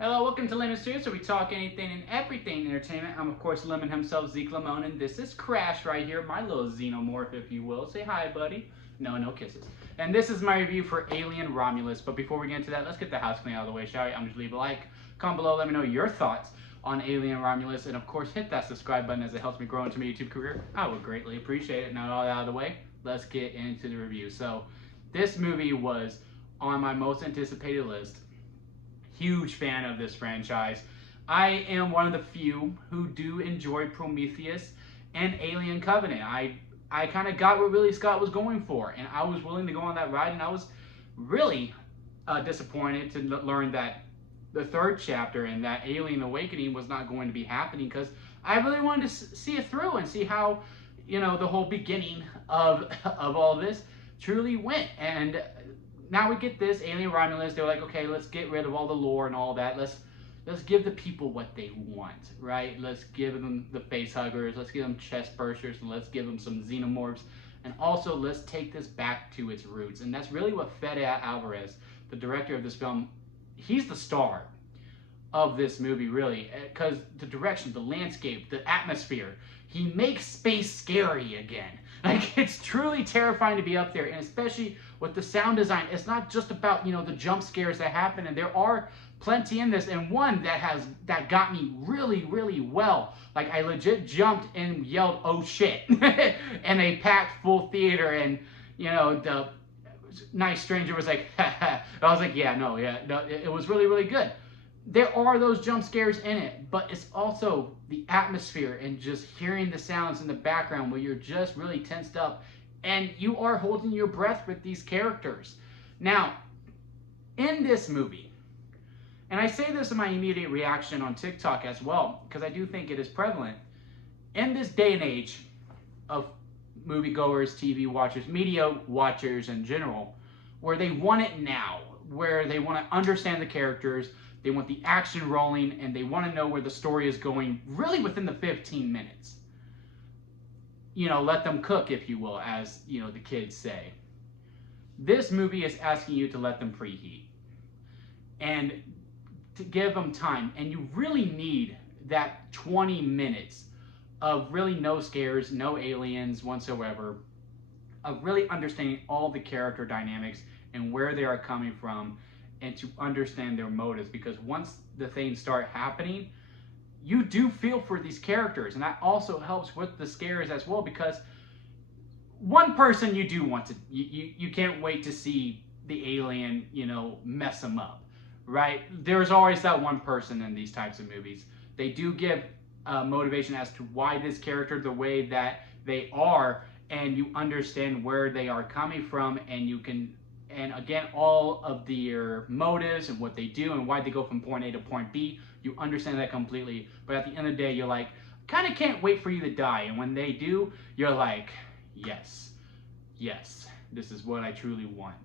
Hello, welcome to Lemon Studios, where we talk anything and everything entertainment. I'm, of course, Lemon himself, Zeke Lamone, and this is Crash right here, my little xenomorph, if you will. Say hi, buddy. No, no kisses. And this is my review for Alien Romulus. But before we get into that, let's get the house clean out of the way, shall we? I'm just leave a like, comment below, let me know your thoughts on Alien Romulus, and of course, hit that subscribe button as it helps me grow into my YouTube career. I would greatly appreciate it. Now, all that out of the way, let's get into the review. So, this movie was on my most anticipated list. Huge fan of this franchise. I am one of the few who do enjoy Prometheus and Alien Covenant. I kind of got what Ridley Scott was going for, and I was willing to go on that ride, and I was really disappointed to learn that the third chapter and that Alien Awakening was not going to be happening, because I really wanted to see it through and see how, the whole beginning of all this truly went. And now we get this Alien Romulus. They're like, okay, let's get rid of all the lore and all that. Let's give the people what they want, right? Let's give them the face huggers. Let's give them chest bursters, and let's give them some xenomorphs. And also, let's take this back to its roots. And that's really what Fede Alvarez, the director of this film, he's the star of this movie, really, because the direction, the landscape, the atmosphere, he makes space scary again. Like, it's truly terrifying to be up there, and especially with the sound design. It's not just about, the jump scares that happen, and there are plenty in this, and one that got me really, really well. Like, I legit jumped and yelled, "Oh shit," in a packed full theater, and the nice stranger was like, I was like, no, it was really, really good. There are those jump scares in it, but it's also the atmosphere and just hearing the sounds in the background where you're just really tensed up and you are holding your breath with these characters. Now, in this movie, and I say this in my immediate reaction on TikTok as well, because I do think it is prevalent, in this day and age of moviegoers, TV watchers, media watchers in general, where they want it now, where they want to understand the characters, they want the action rolling, and they want to know where the story is going really within the 15 minutes. Let them cook, if you will, as, the kids say. This movie is asking you to let them preheat and to give them time. And you really need that 20 minutes of really no scares, no aliens whatsoever, of really understanding all the character dynamics and where they are coming from, and to understand their motives, because once the things start happening, you do feel for these characters, and that also helps with the scares as well, because one person you do want to, you can't wait to see the alien, mess them up, right? There's always that one person in these types of movies. They do give motivation as to why this character the way that they are, and you understand where they are coming from, and you can, and again, all of their motives and what they do and why they go from point A to point B, you understand that completely. But at the end of the day, you're like, kind of can't wait for you to die. And when they do, you're like, yes, this is what I truly want.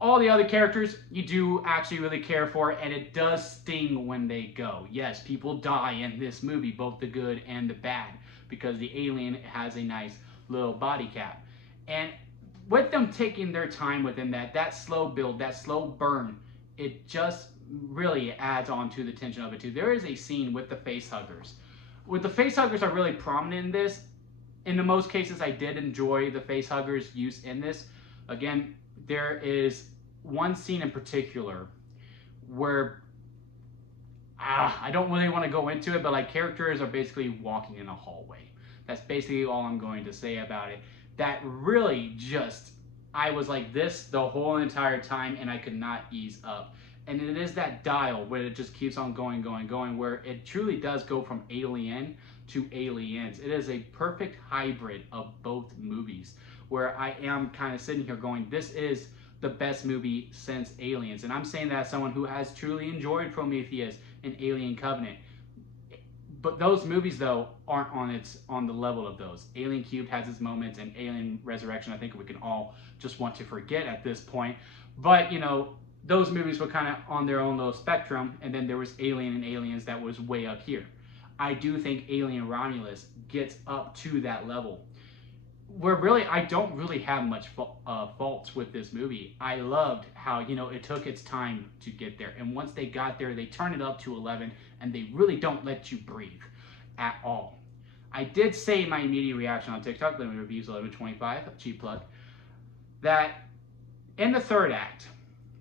All the other characters, you do actually really care for, and it does sting when they go. Yes, people die in this movie, both the good and the bad, because the alien has a nice little body cap. And with them taking their time within that slow build, that slow burn, it just really adds on to the tension of it too. There is a scene with the face huggers. With the face huggers are really prominent in this. In the most cases, I did enjoy the face huggers use in this. Again, there is one scene in particular where I don't really want to go into it, but like characters are basically walking in a hallway. That's basically all I'm going to say about it. That really just, I was like this the whole entire time, and I could not ease up. And it is that dial where it just keeps on going, where it truly does go from alien to aliens. It is a perfect hybrid of both movies, where I am kind of sitting here going, this is the best movie since Aliens. And I'm saying that as someone who has truly enjoyed Prometheus and Alien Covenant. But those movies, though, aren't on the level of those. Alien Cubed has its moments, and Alien Resurrection, I think we can all just want to forget at this point. But, those movies were kind of on their own little spectrum, and then there was Alien and Aliens that was way up here. I do think Alien Romulus gets up to that level. I don't really have much faults with this movie. I loved how, it took its time to get there. And once they got there, they turned it up to 11, and they really don't let you breathe at all. I did say in my immediate reaction on TikTok, Limit Reviews 1125, cheap plug, that in the third act,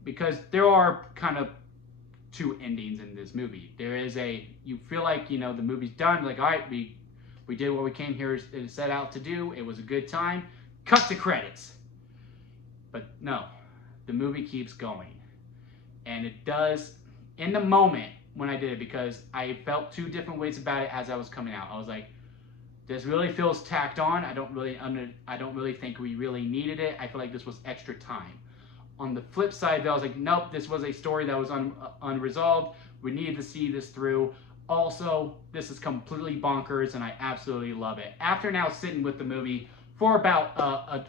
because there are kind of two endings in this movie. There is you feel like, the movie's done, like, all right, we did what we came here and set out to do. It was a good time. Cut to credits. But no, the movie keeps going. And it does in the moment when I did it, because I felt two different ways about it as I was coming out. I was like, this really feels tacked on. I don't really think we really needed it. I feel like this was extra time. On the flip side, though, I was like, nope, this was a story that was unresolved. We needed to see this through. Also, this is completely bonkers, and I absolutely love it. After now sitting with the movie for about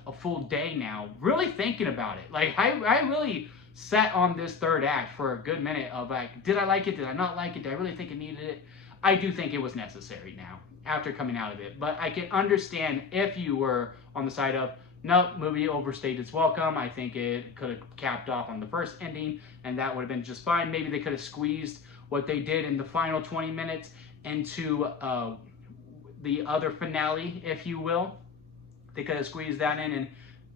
a full day now, really thinking about it. Like, I really sat on this third act for a good minute of like, did I like it? Did I not like it? Did I really think it needed it? I do think it was necessary now, after coming out of it. But I can understand if you were on the side of, nope, movie overstayed its welcome. I think it could have capped off on the first ending, and that would have been just fine. Maybe they could have squeezed what they did in the final 20 minutes into the other finale, if you will. They could have squeezed that in,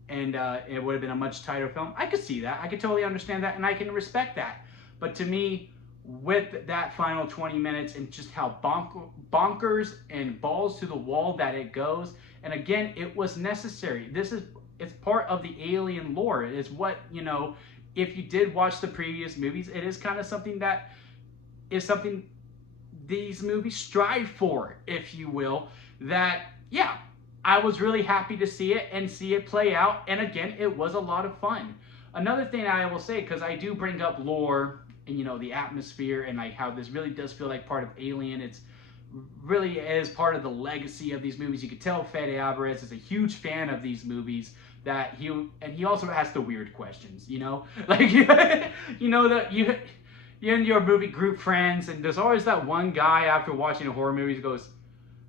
and it would have been a much tighter film. I could see that. I could totally understand that, and I can respect that. But to me, with that final 20 minutes and just how bonkers and balls to the wall that it goes, and again, it was necessary. It's part of the Alien lore. It is what, if you did watch the previous movies, it is kind of something that is something these movies strive for, if you will. That, yeah, I was really happy to see it and see it play out. And again, it was a lot of fun. Another thing I will say, because I do bring up lore and, the atmosphere and like how this really does feel like part of Alien. It's really is part of the legacy of these movies. You could tell Fede Alvarez is a huge fan of these movies. That he also asks the weird questions, like that you're in your movie group friends, and there's always that one guy after watching a horror movie who goes,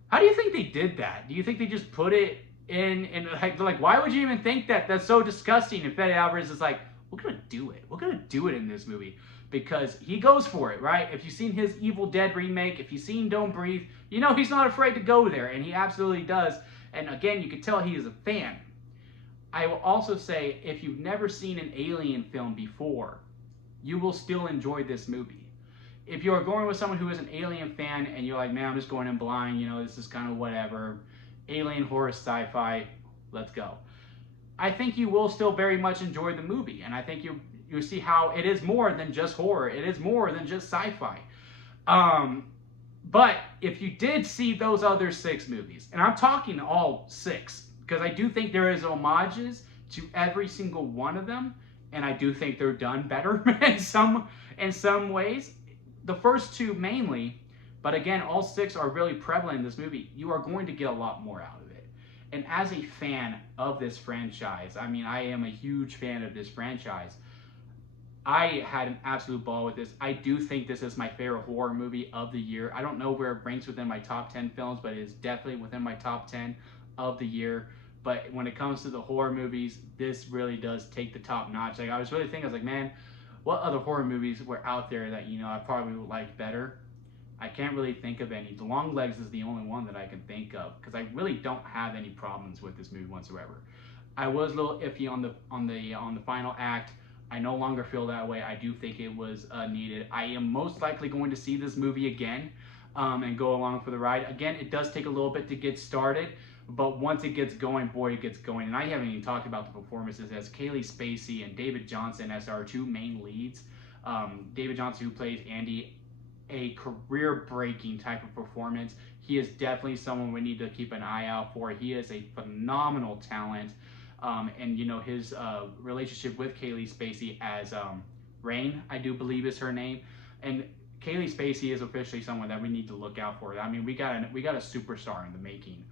how do you think they did that? Do you think they just put it in, and like, why would you even think that? That's so disgusting. And Fede Alvarez is like, we're gonna do it. We're gonna do it in this movie. Because he goes for it, right? If you've seen his Evil Dead remake, if you've seen Don't Breathe, he's not afraid to go there, and he absolutely does. And again, you can tell he is a fan. I will also say, if you've never seen an Alien film before, you will still enjoy this movie. If you're going with someone who is an Alien fan and you're like, man, I'm just going in blind, this is kind of whatever, Alien, horror, sci-fi, let's go. I think you will still very much enjoy the movie, and I think you see how it is more than just horror. It is more than just sci-fi. But if you did see those other 6 movies, and I'm talking all 6, because I do think there is homages to every single one of them, and I do think they're done better in some ways. The first 2 mainly, but again, all 6 are really prevalent in this movie. You are going to get a lot more out of it. And as a fan of this franchise, I mean, I am a huge fan of this franchise. I had an absolute ball with this. I do think this is my favorite horror movie of the year. I don't know where it ranks within my top 10 films, but it is definitely within my top 10 of the year. But when it comes to the horror movies, this really does take the top notch. Like, I was really thinking, I was like, man, what other horror movies were out there that, I probably would like better? I can't really think of any. The Long Legs is the only one that I can think of, because I really don't have any problems with this movie whatsoever. I was a little iffy on the final act. I no longer feel that way. I do think it was needed. I am most likely going to see this movie again and go along for the ride. Again, it does take a little bit to get started, but once it gets going, boy, it gets going. And I haven't even talked about the performances as Kaylee Spacey and David Johnson as our 2 main leads. David Johnson, who plays Andy, a career-breaking type of performance. He is definitely someone we need to keep an eye out for. He is a phenomenal talent. And his relationship with Kaylee Spacey as Rain, I do believe is her name, and Kaylee Spacey is officially someone that we need to look out for. I mean, we got a superstar in the making.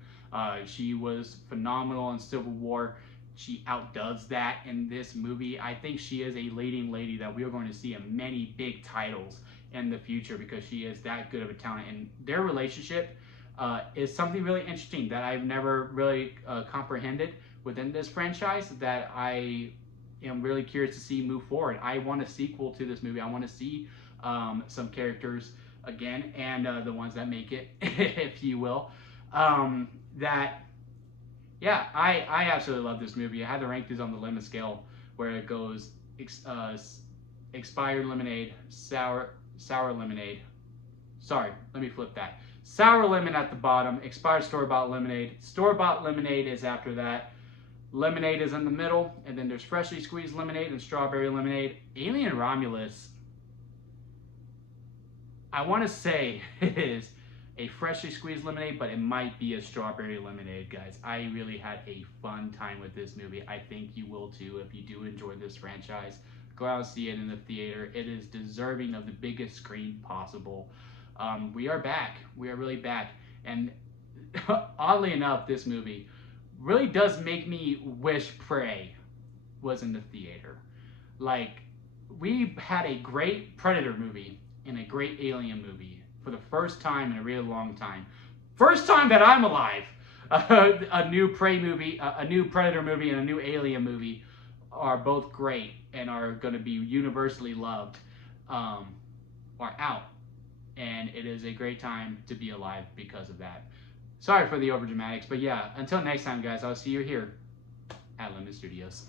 She was phenomenal in Civil War. She outdoes that in this movie. I think she is a leading lady that we are going to see in many big titles in the future, because she is that good of a talent. And their relationship, is something really interesting that I've never really comprehended within this franchise that I am really curious to see move forward. I want a sequel to this movie. I want to see some characters again, and the ones that make it, if you will. That, yeah, I absolutely love this movie. I had to rank these on the lemon scale where it goes expired lemonade, sour lemonade. Sorry, let me flip that. Sour lemon at the bottom, expired store-bought lemonade. Store-bought lemonade is after that. Lemonade is in the middle, and then there's freshly squeezed lemonade and strawberry lemonade. Alien Romulus, I want to say is a freshly squeezed lemonade, but it might be a strawberry lemonade, guys. I really had a fun time with this movie. I think you will too if you do enjoy this franchise. Go out and see it in the theater. It is deserving of the biggest screen possible. We are back. We are really back. And oddly enough, this movie really does make me wish Prey was in the theater. Like, we had a great Predator movie and a great Alien movie for the first time in a really long time. First time that I'm alive. A new Prey movie, a new Predator movie, and a new Alien movie are both great and are going to be universally loved, are out. And it is a great time to be alive because of that. Sorry for the overdramatics, but yeah, until next time, guys, I'll see you here at Lemon Studios.